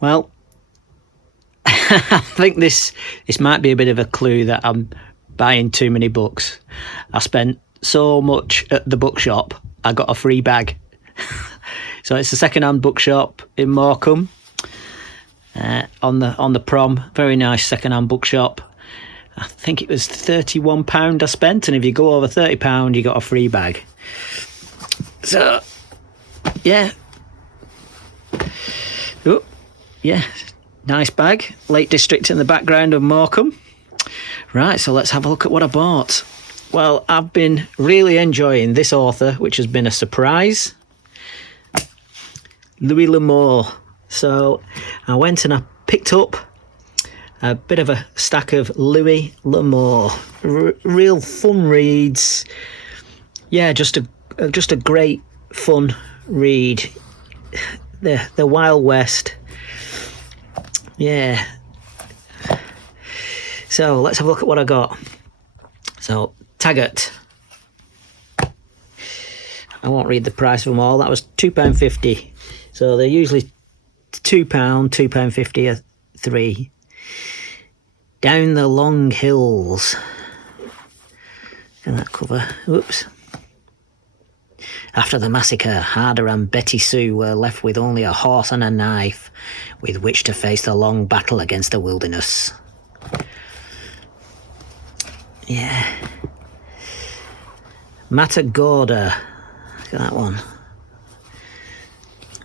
Well, I think this might be a bit of a clue that I'm buying too many books. I spent so much at the bookshop, I got a free bag. So it's a second-hand bookshop in Morecambe, on the prom. Very nice second-hand bookshop. I think it was £31 I spent, and if you go over £30, you got a free bag. So, yeah. Oh, yeah. Nice bag. Lake District in the background of Morecambe. Right, so let's have a look at what I bought. Well, I've been really enjoying this author, which has been a surprise. Louis L'Amour. So I went and I picked up a bit of a stack of Louis L'Amour. Real fun reads. Yeah, just a great fun read. The Wild West. Yeah. So let's have a look at what I got. So Taggart. I won't read the price of them all. That was £2.50. So they're usually £2, £2.50 a 3. Down the Long Hills. Look at that cover. Oops. After the massacre, Harder and Betty Sue were left with only a horse and a knife with which to face the long battle against the wilderness. Yeah. Matagorda. Look at that one.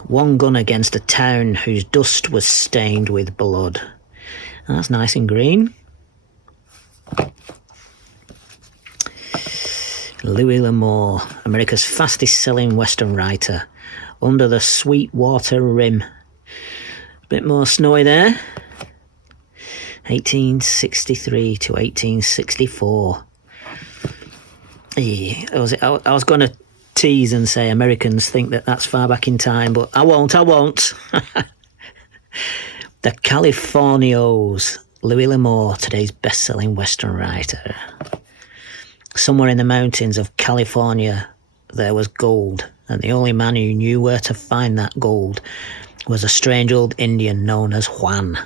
One gun against a town whose dust was stained with blood. And that's nice and green. Louis L'Amour, America's fastest selling Western writer. Under the Sweetwater Rim. A bit more snowy there. 1863 to 1864. I was going to tease and say Americans think that that's far back in time, but I won't. The Californios. Louis L'Amour, today's best-selling Western writer. Somewhere in the mountains of California, there was gold, and the only man who knew where to find that gold was a strange old Indian known as Juan.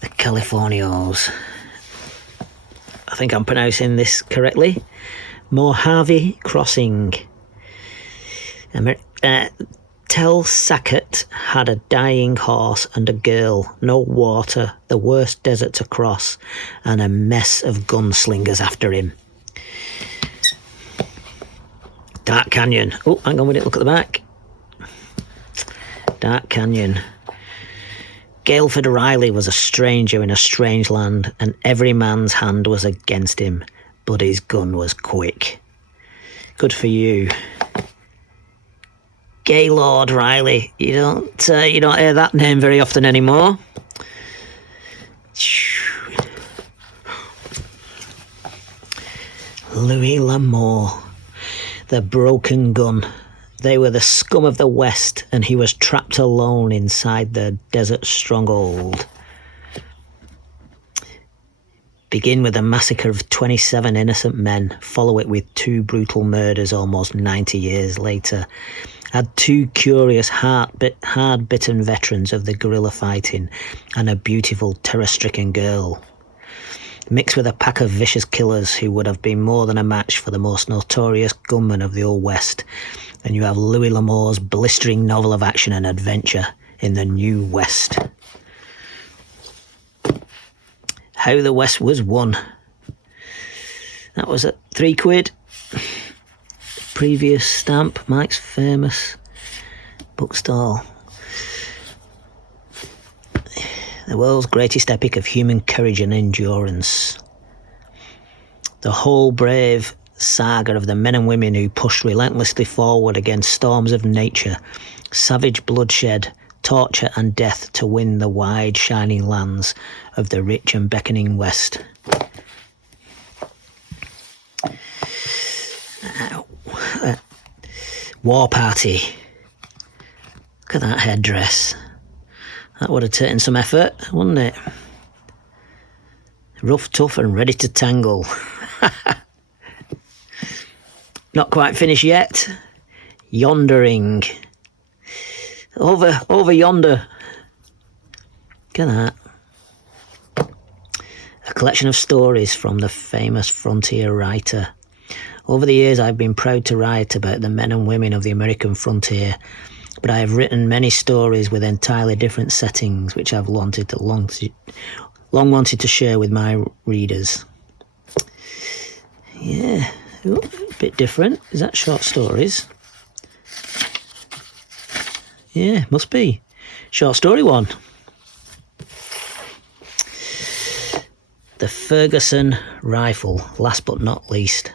The Californios. I think I'm pronouncing this correctly. Mojave Crossing. Tell Sackett had a dying horse and a girl, no water, the worst desert to cross, and a mess of gunslingers after him. Dark Canyon. Oh, hang on a minute, look at the back. Dark Canyon. Gailford Riley was a stranger in a strange land, and every man's hand was against him, but his gun was quick. Good for you. Gaylord Riley. You don't hear that name very often anymore. Louis L'Amour. The Broken Gun. They were the scum of the West, and he was trapped alone inside the desert stronghold. Begin with the massacre of 27 innocent men. Follow it with 2 brutal murders almost 90 years later. Add 2 curious, hard-bitten veterans of the guerrilla fighting and a beautiful, terror-stricken girl. Mix with a pack of vicious killers who would have been more than a match for the most notorious gunmen of the Old West, and you have Louis L'Amour's blistering novel of action and adventure in the New West. How the West Was Won. That was at £3. Previous stamp, Mike's Famous Bookstall. The world's greatest epic of human courage and endurance. The whole brave saga of the men and women who pushed relentlessly forward against storms of nature, savage bloodshed, torture and death to win the wide shining lands of the rich and beckoning West. War Party. Look at that headdress. That would have taken some effort, wouldn't it? Rough, tough and ready to tangle. Not quite finished yet. Yondering. Over yonder. Look at that. A collection of stories from the famous frontier writer. Over the years, I've been proud to write about the men and women of the American frontier, but I have written many stories with entirely different settings, which I've long wanted to share with my readers. Yeah, ooh, a bit different. Is that short stories? Yeah, must be. Short story one. The Ferguson Rifle, last but not least.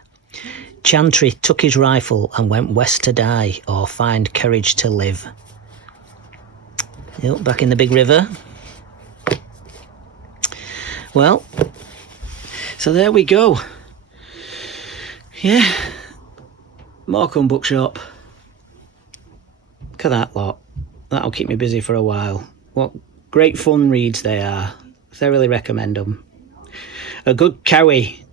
Chantry took his rifle and went west to die or find courage to live. Yep, back in the big river. Well, so there we go. Yeah, Morecambe Bookshop. Look at that lot. That'll keep me busy for a while. What great fun reads they are. Thoroughly recommend them. A good cowie